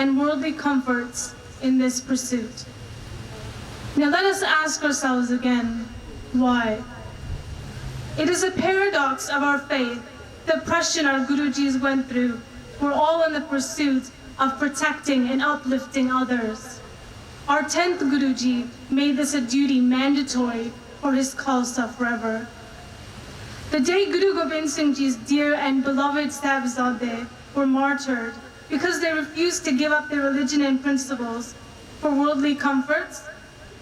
and worldly comforts in this pursuit. Now let us ask ourselves again, why? It is a paradox of our faith. The oppression our Gurujis went through were all in the pursuit of protecting and uplifting others. Our 10th Guruji made this a duty mandatory for his Khalsa forever. The day Guru Gobind Singh Ji's dear and beloved Sahibzade were martyred because they refused to give up their religion and principles for worldly comforts,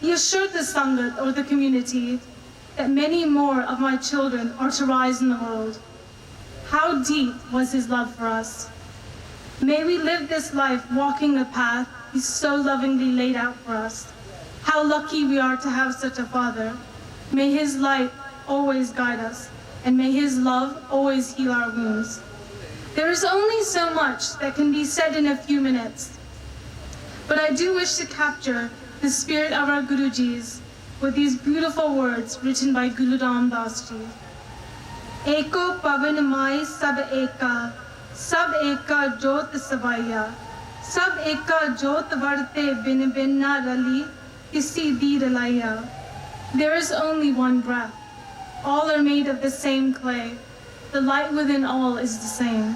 he assured the Sangat, or the community, that many more of my children are to rise in the world. How deep was his love for us? May we live this life walking the path he so lovingly laid out for us. How lucky we are to have such a father. May his light always guide us, and may his love always heal our wounds. There is only so much that can be said in a few minutes, but I do wish to capture the spirit of our Gurujis with these beautiful words written by Guru Ram Das Ji. Eko pavan mai sab eka jot sabaya, sab eka jot varte bin bin na rali, kisi di ralaya. There is only one breath. All are made of the same clay. The light within all is the same.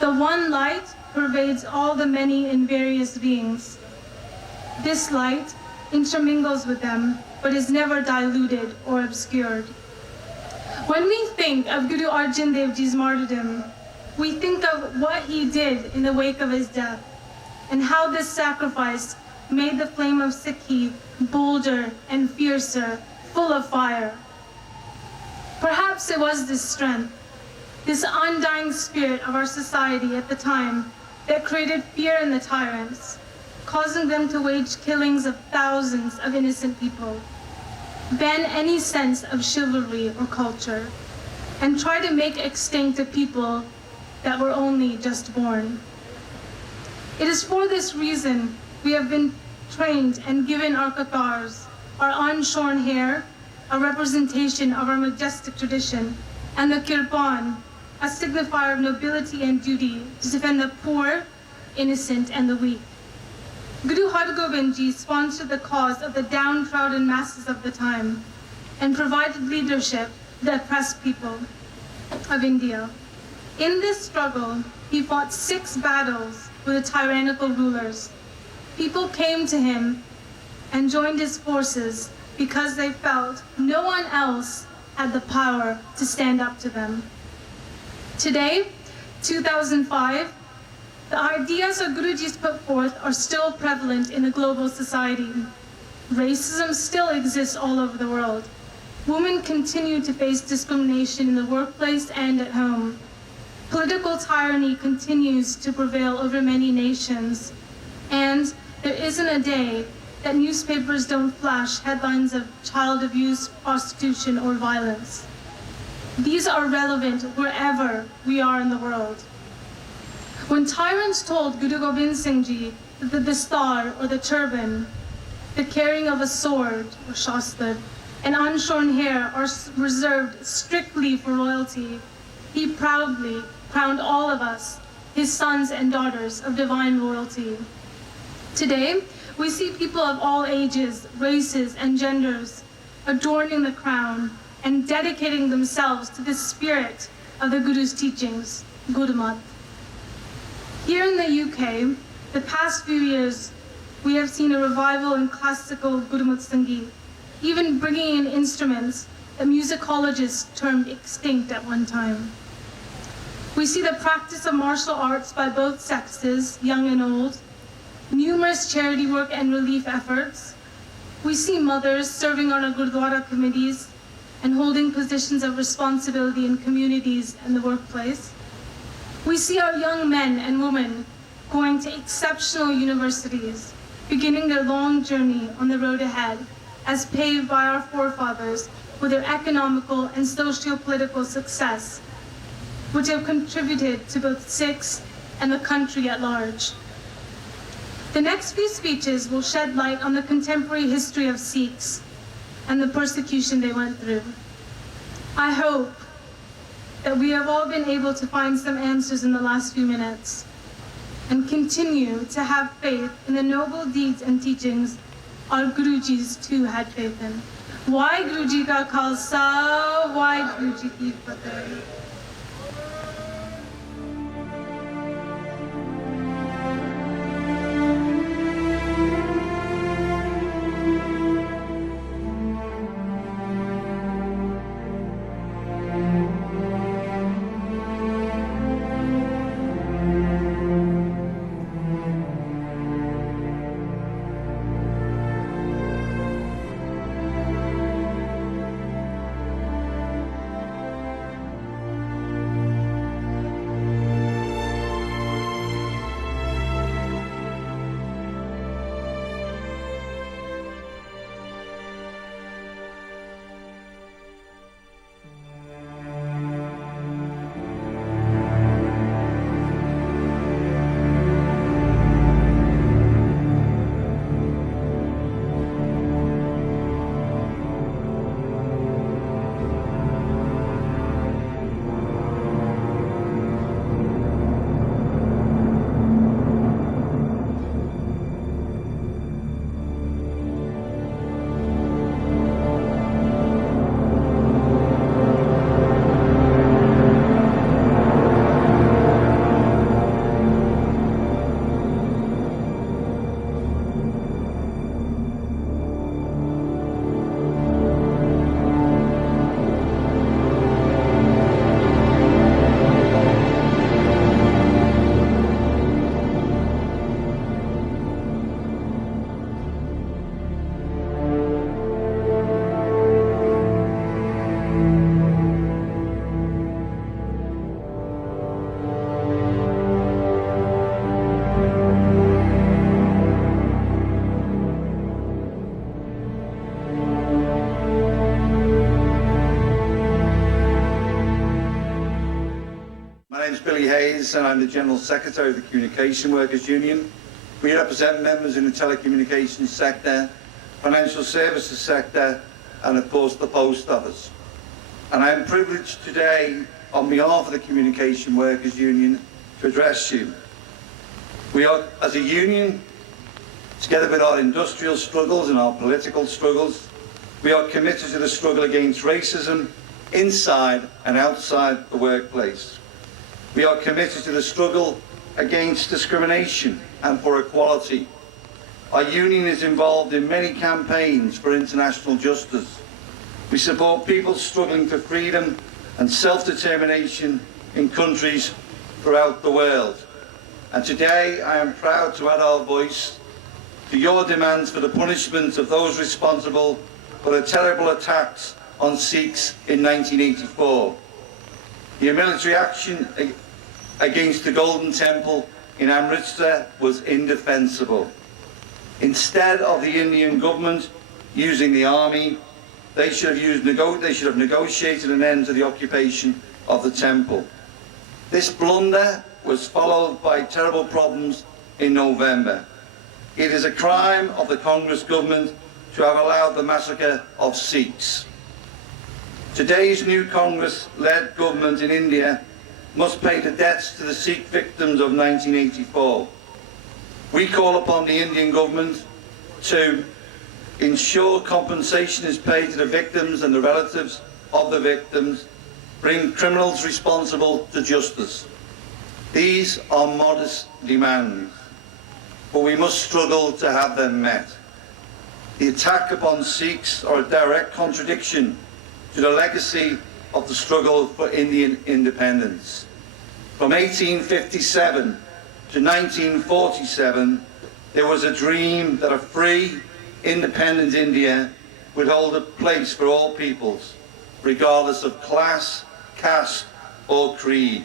The one light pervades all the many and various beings. This light intermingles with them, but is never diluted or obscured. When we think of Guru Arjan Dev Ji's martyrdom, we think of what he did in the wake of his death, and how this sacrifice made the flame of Sikhi bolder and fiercer, full of fire. Perhaps it was this strength, this undying spirit of our society at the time, that created fear in the tyrants, causing them to wage killings of thousands of innocent people, ban any sense of chivalry or culture, and try to make extinct a people that were only just born. It is for this reason we have been trained and given our kathars, our unshorn hair, a representation of our majestic tradition, and the kirpan, a signifier of nobility and duty to defend the poor, innocent, and the weak. Guru Har Gobind Ji sponsored the cause of the downtrodden masses of the time and provided leadership to the oppressed people of India. In this struggle, he fought 6 battles with the tyrannical rulers. People came to him and joined his forces because they felt no one else had the power to stand up to them. Today, 2005, the ideas our Gurujis put forth are still prevalent in the global society. Racism still exists all over the world. Women continue to face discrimination in the workplace and at home. Political tyranny continues to prevail over many nations. And there isn't a day that newspapers don't flash headlines of child abuse, prostitution, or violence. These are relevant wherever we are in the world. When tyrants told Guru Gobind Singh Ji that the dastar, or the turban, the carrying of a sword, or shastar, and unshorn hair are reserved strictly for royalty, he proudly crowned all of us, his sons and daughters of divine royalty. Today, we see people of all ages, races, and genders adorning the crown and dedicating themselves to the spirit of the Guru's teachings, Gurmat. Here in the UK, the past few years, we have seen a revival in classical Gurmat Sangeet, even bringing in instruments that musicologists termed extinct at one time. We see the practice of martial arts by both sexes, young and old, numerous charity work and relief efforts. We see mothers serving on our Gurdwara committees and holding positions of responsibility in communities and the workplace. We see our young men and women going to exceptional universities, beginning their long journey on the road ahead, as paved by our forefathers with their economical and socio-political success, which have contributed to both Sikhs and the country at large. The next few speeches will shed light on the contemporary history of Sikhs and the persecution they went through. I hope that we have all been able to find some answers in the last few minutes. and continue to have faith in the noble deeds and teachings our Gurujis too had faith in. Why Guruji ka Khalsa, why Guruji ki Fateh. And I'm the General Secretary of the Communication Workers Union. We represent members in the telecommunications sector, financial services sector, and of course the post office. And I am privileged today, on behalf of the Communication Workers Union, to address you. We are, as a union, together with our industrial struggles and our political struggles, we are committed to the struggle against racism inside and outside the workplace. We are committed to the struggle against discrimination and for equality. Our union is involved in many campaigns for international justice. We support people struggling for freedom and self-determination in countries throughout the world. And today I am proud to add our voice to your demands for the punishment of those responsible for the terrible attacks on Sikhs in 1984. The military action against the Golden Temple in Amritsar was indefensible. Instead of the Indian government using the army, they should have negotiated an end to the occupation of the temple. This blunder was followed by terrible problems in November. It is a crime of the Congress government to have allowed the massacre of Sikhs. Today's new Congress-led government in India must pay the debts to the Sikh victims of 1984. We call upon the Indian government to ensure compensation is paid to the victims and the relatives of the victims, bring criminals responsible to justice. These are modest demands, but we must struggle to have them met. The attack upon Sikhs are a direct contradiction to the legacy of the struggle for Indian independence. From 1857 to 1947, there was a dream that a free, independent India would hold a place for all peoples, regardless of class, caste, or creed.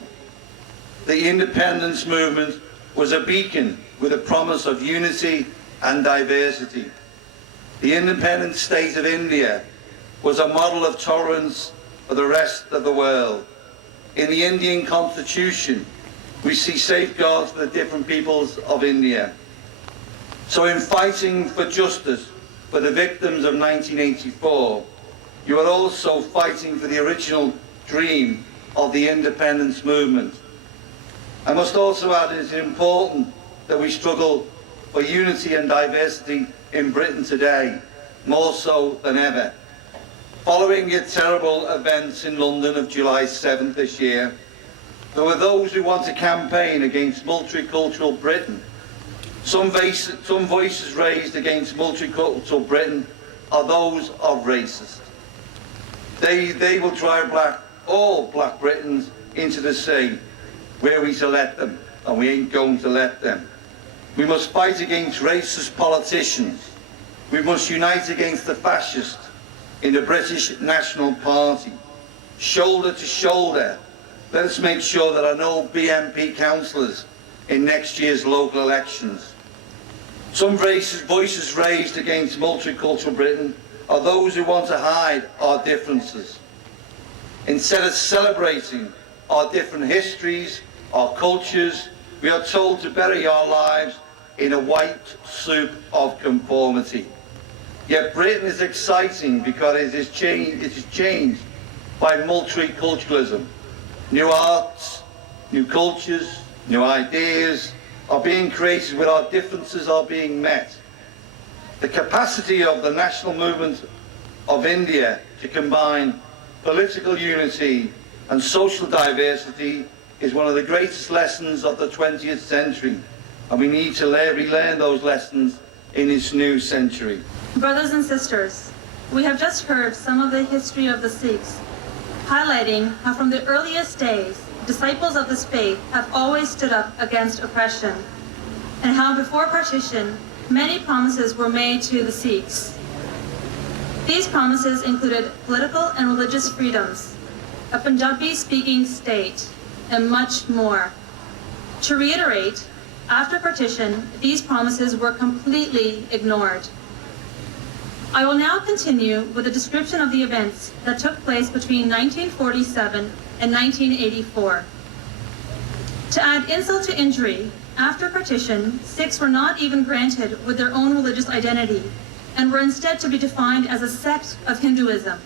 The independence movement was a beacon with a promise of unity and diversity. The independent state of India was a model of tolerance for the rest of the world. In the Indian Constitution, we see safeguards for the different peoples of India. So in fighting for justice for the victims of 1984, you are also fighting for the original dream of the independence movement. I must also add it is important that we struggle for unity and diversity in Britain today, more so than ever. Following the terrible events in London of July 7th this year, there were those who want to campaign against multicultural Britain. Some voices raised against multicultural Britain are those of racist. They will drive all black Britons into the sea, where we to let them, and we ain't going to let them. We must fight against racist politicians. We must unite against the fascists in the British National Party. Shoulder to shoulder, let us make sure there are no BNP councillors in next year's local elections. Some racist voices raised against multicultural Britain are those who want to hide our differences. Instead of celebrating our different histories, our cultures, we are told to bury our lives in a white soup of conformity. Yet Britain is exciting because it is changed by multiculturalism. New arts, new cultures, new ideas are being created where our differences are being met. The capacity of the national movement of India to combine political unity and social diversity is one of the greatest lessons of the 20th century, and we need to relearn those lessons in this new century. Brothers and sisters, we have just heard some of the history of the Sikhs, highlighting how from the earliest days, disciples of this faith have always stood up against oppression, and how before partition, many promises were made to the Sikhs. These promises included political and religious freedoms, a Punjabi-speaking state, and much more. To reiterate, after partition, these promises were completely ignored. I will now continue with a description of the events that took place between 1947 and 1984. To add insult to injury, after partition, Sikhs were not even granted with their own religious identity and were instead to be defined as a sect of Hinduism.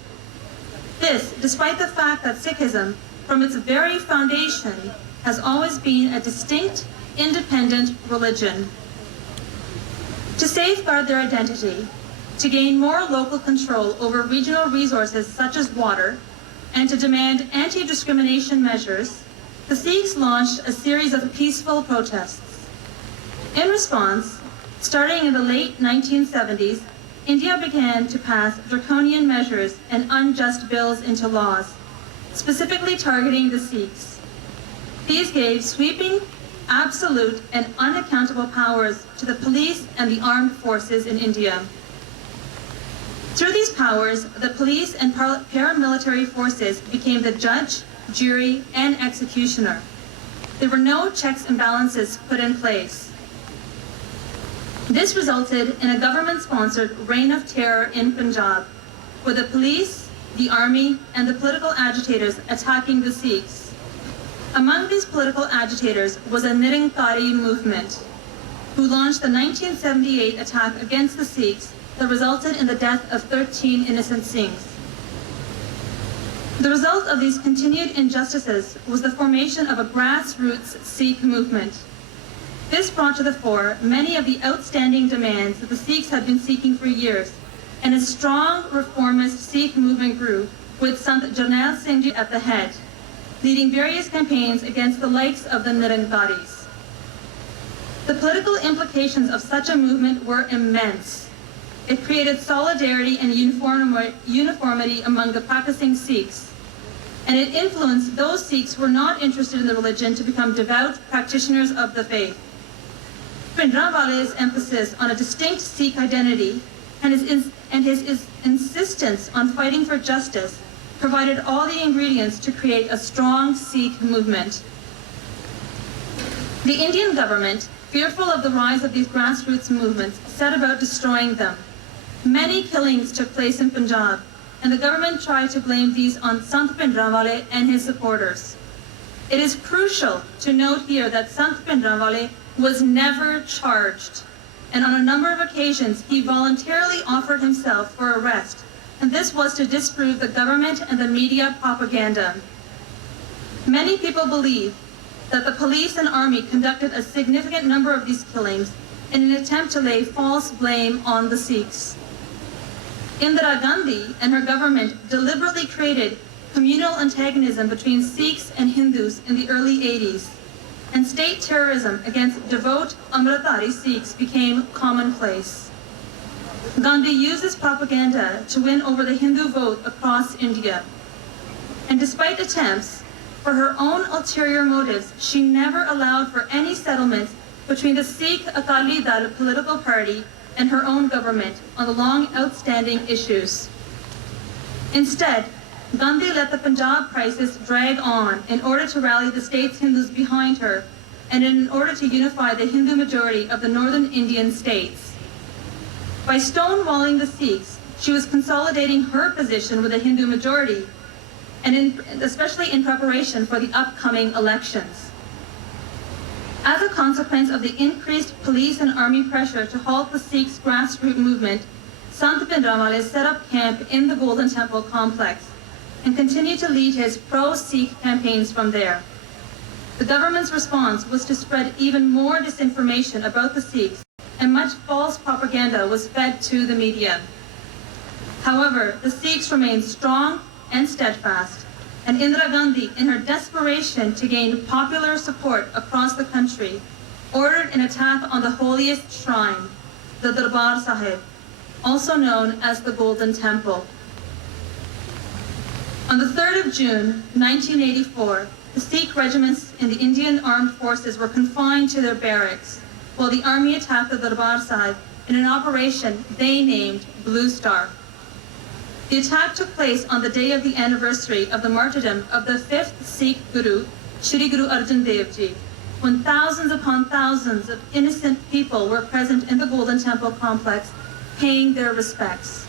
This, despite the fact that Sikhism, from its very foundation, has always been a distinct, independent religion. To safeguard their identity, to gain more local control over regional resources such as water, and to demand anti-discrimination measures, the Sikhs launched a series of peaceful protests. In response, starting in the late 1970s, India began to pass draconian measures and unjust bills into laws, specifically targeting the Sikhs. These gave sweeping, absolute, and unaccountable powers to the police and the armed forces in India. Through these powers, the police and paramilitary forces became the judge, jury, and executioner. There were no checks and balances put in place. This resulted in a government-sponsored reign of terror in Punjab, with the police, the army, and the political agitators attacking the Sikhs. Among these political agitators was a Nirankari movement, who launched the 1978 attack against the Sikhs that resulted in the death of 13 innocent Sikhs. The result of these continued injustices was the formation of a grassroots Sikh movement. This brought to the fore many of the outstanding demands that the Sikhs had been seeking for years, and a strong reformist Sikh movement grew, with Sant Jarnail Singh Ji at the head, leading various campaigns against the likes of the Nirankaris. The political implications of such a movement were immense. It created solidarity and uniformity among the practicing Sikhs, and it influenced those Sikhs who were not interested in the religion to become devout practitioners of the faith. Bhindranwale's emphasis on a distinct Sikh identity and his insistence on fighting for justice provided all the ingredients to create a strong Sikh movement. The Indian government, fearful of the rise of these grassroots movements, set about destroying them. Many killings took place in Punjab, and the government tried to blame these on Sant Bhindranwale and his supporters. It is crucial to note here that Sant Bhindranwale was never charged, and on a number of occasions he voluntarily offered himself for arrest, and this was to disprove the government and the media propaganda. Many people believe that the police and army conducted a significant number of these killings in an attempt to lay false blame on the Sikhs. Indira Gandhi and her government deliberately created communal antagonism between Sikhs and Hindus in the early 80s, and state terrorism against devout Amritdhari Sikhs became commonplace. Gandhi used this propaganda to win over the Hindu vote across India. And despite attempts, for her own ulterior motives, she never allowed for any settlements between the Sikh Akali Dal political party and her own government on the long outstanding issues. Instead, Gandhi let the Punjab crisis drag on in order to rally the state's Hindus behind her and in order to unify the Hindu majority of the northern Indian states. By stonewalling the Sikhs, she was consolidating her position with the Hindu majority, and especially in preparation for the upcoming elections. As a consequence of the increased police and army pressure to halt the Sikhs' grassroots movement, Sant Bhindranwale set up camp in the Golden Temple complex and continued to lead his pro-Sikh campaigns from there. The government's response was to spread even more disinformation about the Sikhs, and much false propaganda was fed to the media. However, the Sikhs remained strong and steadfast, and Indira Gandhi, in her desperation to gain popular support across the country, ordered an attack on the holiest shrine, the Darbar Sahib, also known as the Golden Temple. On the 3rd of June, 1984, the Sikh regiments in the Indian Armed Forces were confined to their barracks, while the army attacked the Darbar Sahib in an operation they named Blue Star. The attack took place on the day of the anniversary of the martyrdom of the 5th Sikh Guru, Shri Guru Arjan Dev Ji, when thousands upon thousands of innocent people were present in the Golden Temple complex, paying their respects.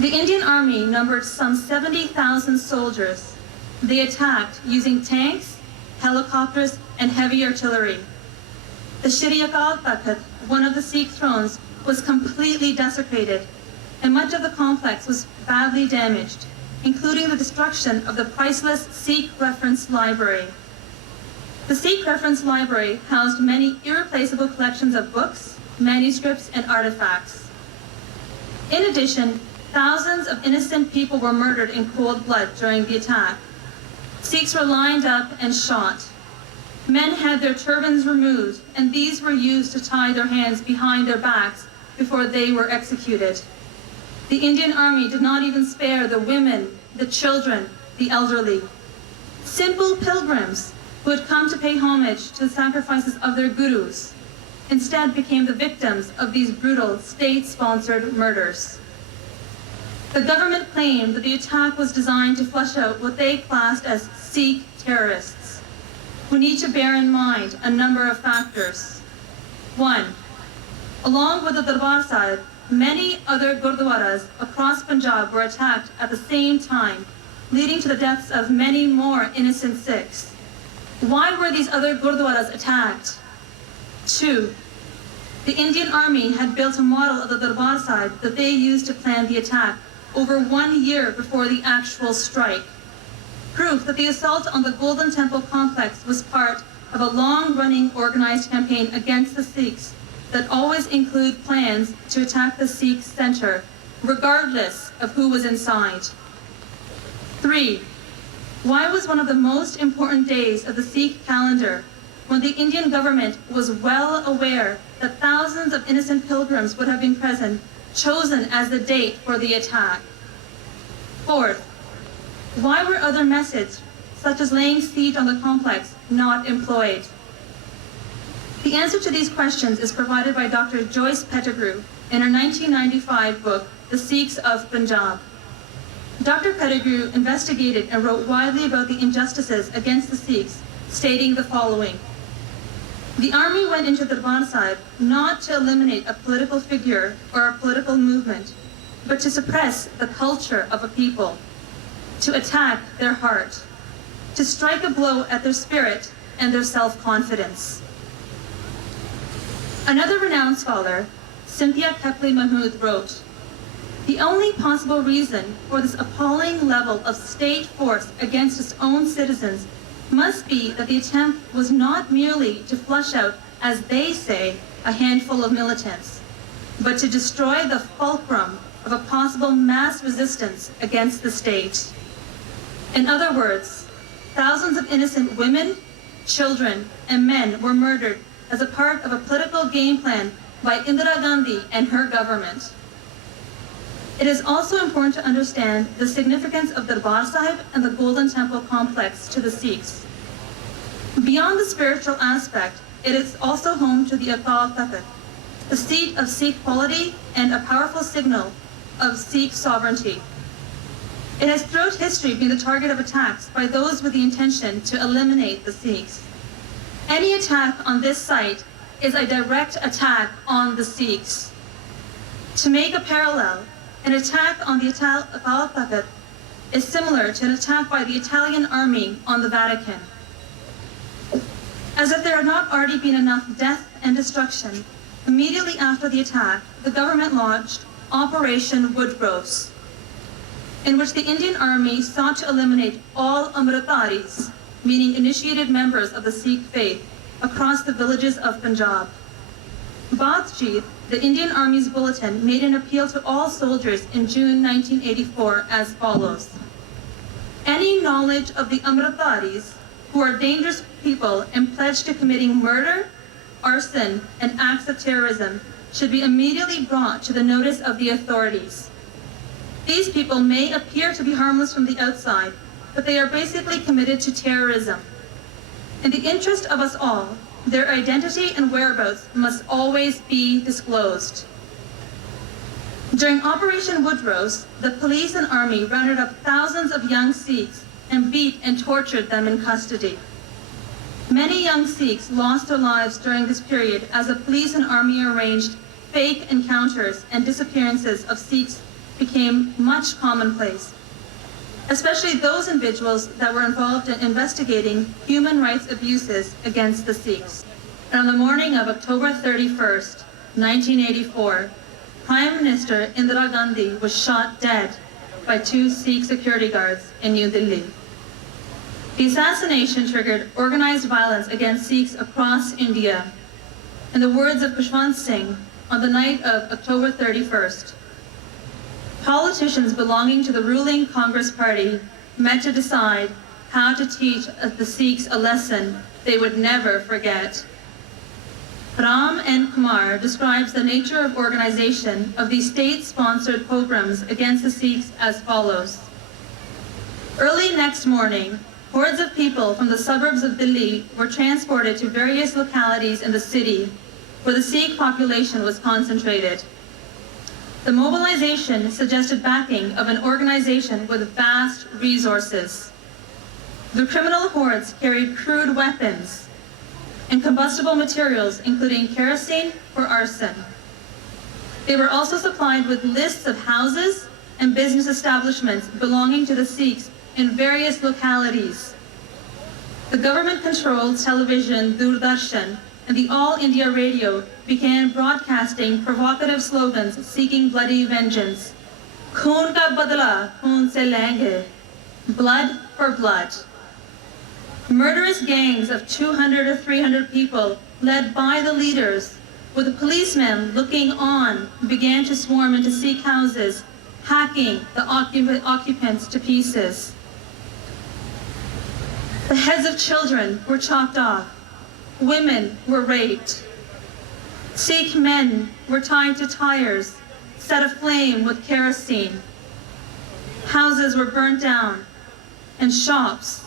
The Indian Army numbered some 70,000 soldiers. They attacked using tanks, helicopters, and heavy artillery. The Shri Akal Takht, one of the Sikh thrones, was completely desecrated, and much of the complex was badly damaged, including the destruction of the priceless Sikh Reference Library. The Sikh Reference Library housed many irreplaceable collections of books, manuscripts, and artifacts. In addition, thousands of innocent people were murdered in cold blood during the attack. Sikhs were lined up and shot. Men had their turbans removed, and these were used to tie their hands behind their backs before they were executed. The Indian Army did not even spare the women, the children, the elderly. Simple pilgrims who had come to pay homage to the sacrifices of their gurus instead became the victims of these brutal state-sponsored murders. The government claimed that the attack was designed to flush out what they classed as Sikh terrorists, who need to bear in mind a number of factors. 1. Along with the Darbar Sahib, many other gurdwaras across Punjab were attacked at the same time, leading to the deaths of many more innocent Sikhs. Why were these other gurdwaras attacked? 2. The Indian Army had built a model of the Darbar Sahib that they used to plan the attack over 1 year before the actual strike. Proof that the assault on the Golden Temple complex was part of a long-running organized campaign against the Sikhs that always include plans to attack the Sikh center, regardless of who was inside. 3. Why was one of the most important days of the Sikh calendar, when the Indian government was well aware that thousands of innocent pilgrims would have been present, chosen as the date for the attack? 4th, why were other methods, such as laying siege on the complex, not employed? The answer to these questions is provided by Dr. Joyce Pettigrew in her 1995 book, The Sikhs of Punjab. Dr. Pettigrew investigated and wrote widely about the injustices against the Sikhs, stating the following: the army went into the Darbar Sahib not to eliminate a political figure or a political movement, but to suppress the culture of a people, to attack their heart, to strike a blow at their spirit and their self-confidence. Another renowned scholar, Cynthia Kepley Mahmood, wrote, "The only possible reason for this appalling level of state force against its own citizens must be that the attempt was not merely to flush out, as they say, a handful of militants, but to destroy the fulcrum of a possible mass resistance against the state. In other words, thousands of innocent women, children, and men were murdered as a part of a political game plan by Indira Gandhi and her government. It is also important to understand the significance of Darbar Sahib and the Golden Temple complex to the Sikhs. Beyond the spiritual aspect, it is also home to the Akal Takht, the seat of Sikh polity and a powerful signal of Sikh sovereignty. It has throughout history been the target of attacks by those with the intention to eliminate the Sikhs. Any attack on this site is a direct attack on the Sikhs. To make a parallel, an attack on the Akal Takht is similar to an attack by the Italian army on the Vatican. As if there had not already been enough death and destruction, immediately after the attack, the government launched Operation Woodrose, in which the Indian Army sought to eliminate all Amritaris, meaning initiated members of the Sikh faith, across the villages of Punjab. Bathjeet, the Indian Army's bulletin, made an appeal to all soldiers in June 1984 as follows: any knowledge of the Amritaris, who are dangerous people and pledged to committing murder, arson, and acts of terrorism, should be immediately brought to the notice of the authorities. These people may appear to be harmless from the outside, but they are basically committed to terrorism. In the interest of us all, their identity and whereabouts must always be disclosed. During Operation Woodrose, the police and army rounded up thousands of young Sikhs and beat and tortured them in custody. Many young Sikhs lost their lives during this period as the police and army arranged fake encounters, and disappearances of Sikhs became much commonplace, especially those individuals that were involved in investigating human rights abuses against the Sikhs. And on the morning of October 31st, 1984, Prime Minister Indira Gandhi was shot dead by 2 Sikh security guards in New Delhi. The assassination triggered organized violence against Sikhs across India. In the words of Khushwant Singh, on the night of October 31st, politicians belonging to the ruling Congress Party met to decide how to teach the Sikhs a lesson they would never forget. Ram N. Kumar describes the nature of organization of these state-sponsored pogroms against the Sikhs as follows. Early next morning, hordes of people from the suburbs of Delhi were transported to various localities in the city where the Sikh population was concentrated. The mobilization suggested backing of an organization with vast resources. The criminal hordes carried crude weapons and combustible materials, including kerosene for arson. They were also supplied with lists of houses and business establishments belonging to the Sikhs in various localities. The government-controlled television Doordarshan and the All India Radio began broadcasting provocative slogans seeking bloody vengeance. Khoon ka badla, khoon se lenge. Blood for blood. Murderous gangs of 200 or 300 people, led by the leaders, with the policemen looking on, began to swarm into Sikh houses, hacking the occupants to pieces. The heads of children were chopped off. Women were raped. Sikh men were tied to tires, set aflame with kerosene. Houses were burnt down, and shops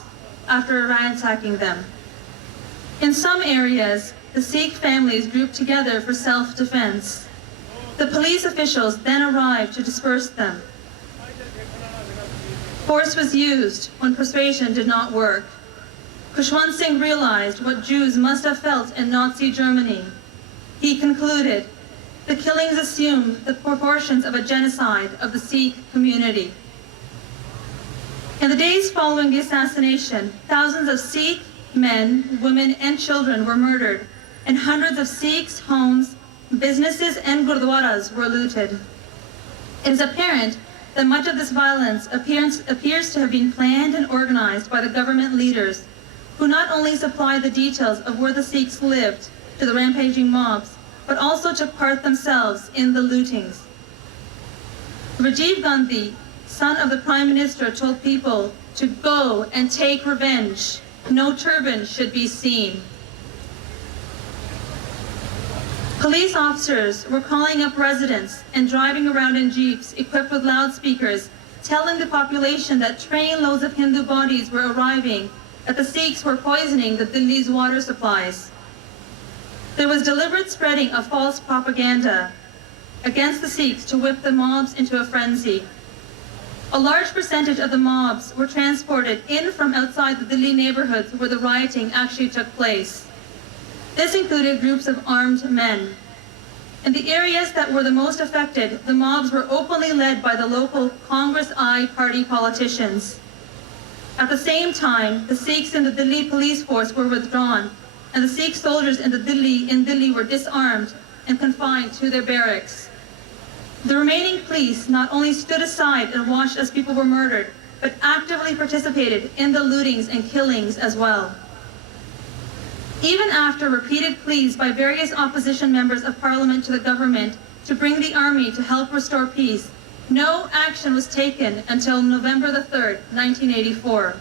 after ransacking them. In some areas, the Sikh families grouped together for self-defense. The police officials then arrived to disperse them. Force was used when persuasion did not work. Khushwant Singh realized what Jews must have felt in Nazi Germany. He concluded, the killings assumed the proportions of a genocide of the Sikh community. In the days following the assassination, thousands of Sikh men, women, and children were murdered, and hundreds of Sikhs' homes, businesses, and gurdwaras were looted. It is apparent that much of this violence appears to have been planned and organized by the government leaders who not only supplied the details of where the Sikhs lived to the rampaging mobs, but also took part themselves in the lootings. Rajiv Gandhi, son of the Prime Minister, told people to go and take revenge. No turban should be seen. Police officers were calling up residents and driving around in jeeps equipped with loudspeakers, telling the population that trainloads of Hindu bodies were arriving, that the Sikhs were poisoning the Delhi's water supplies. There was deliberate spreading of false propaganda against the Sikhs to whip the mobs into a frenzy. A large percentage of the mobs were transported in from outside the Delhi neighborhoods where the rioting actually took place. This included groups of armed men. In the areas that were the most affected, the mobs were openly led by the local Congress I party politicians. At the same time, the Sikhs in the Delhi police force were withdrawn, and the Sikh soldiers in Delhi were disarmed and confined to their barracks. The remaining police not only stood aside and watched as people were murdered, but actively participated in the lootings and killings as well. Even after repeated pleas by various opposition members of parliament to the government to bring the army to help restore peace, no action was taken until November the 3rd, 1984.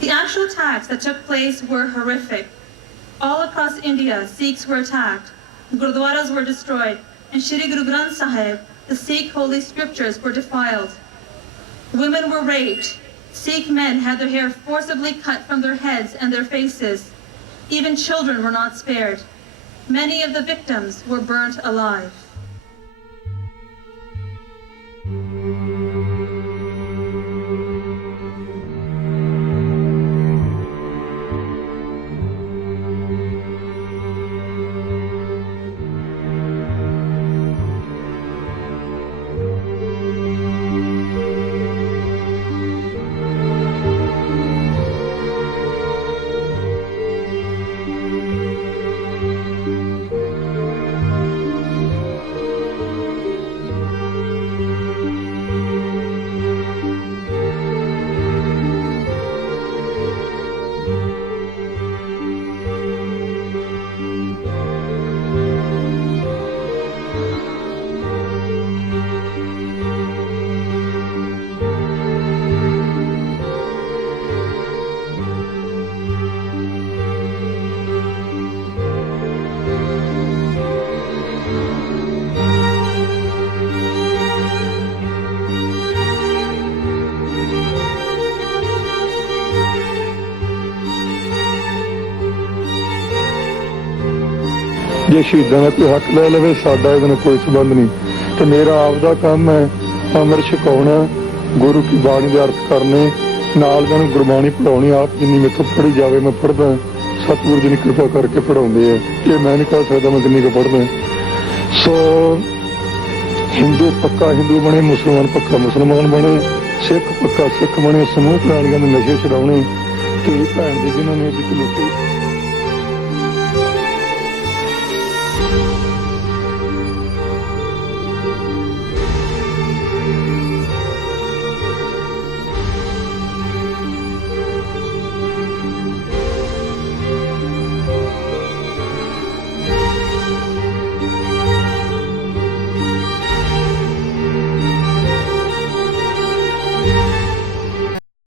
The actual attacks that took place were horrific. All across India, Sikhs were attacked, Gurdwaras were destroyed, and Shri Guru Granth Sahib, the Sikh holy scriptures, were defiled. Women were raped. Sikh men had their hair forcibly cut from their heads and their faces. Even children were not spared. Many of the victims were burnt alive. ਜੇ ਸ਼ਹੀਦਾਂ ਦਾ ਕੋਈ ਹੱਕ ਲੈ ਲਵੇ ਸਾਡਾ ਇਹਦੇ ਨਾਲ ਕੋਈ ਸੰਬੰਧ ਨਹੀਂ ਤੇ ਮੇਰਾ ਆਪਦਾ ਕੰਮ ਹੈ ਅੰਮ੍ਰਿਤ ਛਕਾਉਣਾ ਗੁਰੂ ਕੀ ਬਾਣੀ ਦੇ ਅਰਥ ਕਰਨੇ ਨਾਲ ਮੈਨੂੰ ਗੁਰਬਾਣੀ ਪੜਾਉਣੀ ਆਪ ਜਿੰਨੀ ਮੇਥੋਂ ਪੜ੍ਹੀ ਜਾਵੇ ਮੈਂ ਪੜ੍ਹਦਾ ਸਤਿਗੁਰੂ ਜੀ ਨੇ ਕਿਰਪਾ ਕਰਕੇ ਪੜਾਉਂਦੇ ਆ ਇਹ ਮੈਂ ਨਹੀਂ ਕਹਿ ਸਕਦਾ ਮੈਂ ਕਿੰਨੀ ਕੁ ਪੜ੍ਹਦਾ ਸੋ ਹਿੰਦੂ ਪੱਕਾ ਹਿੰਦੂ ਬਣੇ ਮੁਸਲਮਾਨ ਪੱਕਾ ਮੁਸਲਮਾਨ ਬਣੇ ਸਿੱਖ ਪੱਕਾ ਸਿੱਖ ਬਣੇ ਸਮੂਹ ਪ੍ਰਾਣੀਆਂ ਦੇ ਨਸ਼ੇ ਛਡਾਉਣੇ ਤੇ ਭੈਣ ਦੇ ਜਿਨ੍ਹਾਂ ਨੇ ਅੱਜ ਲੁੱਟੀ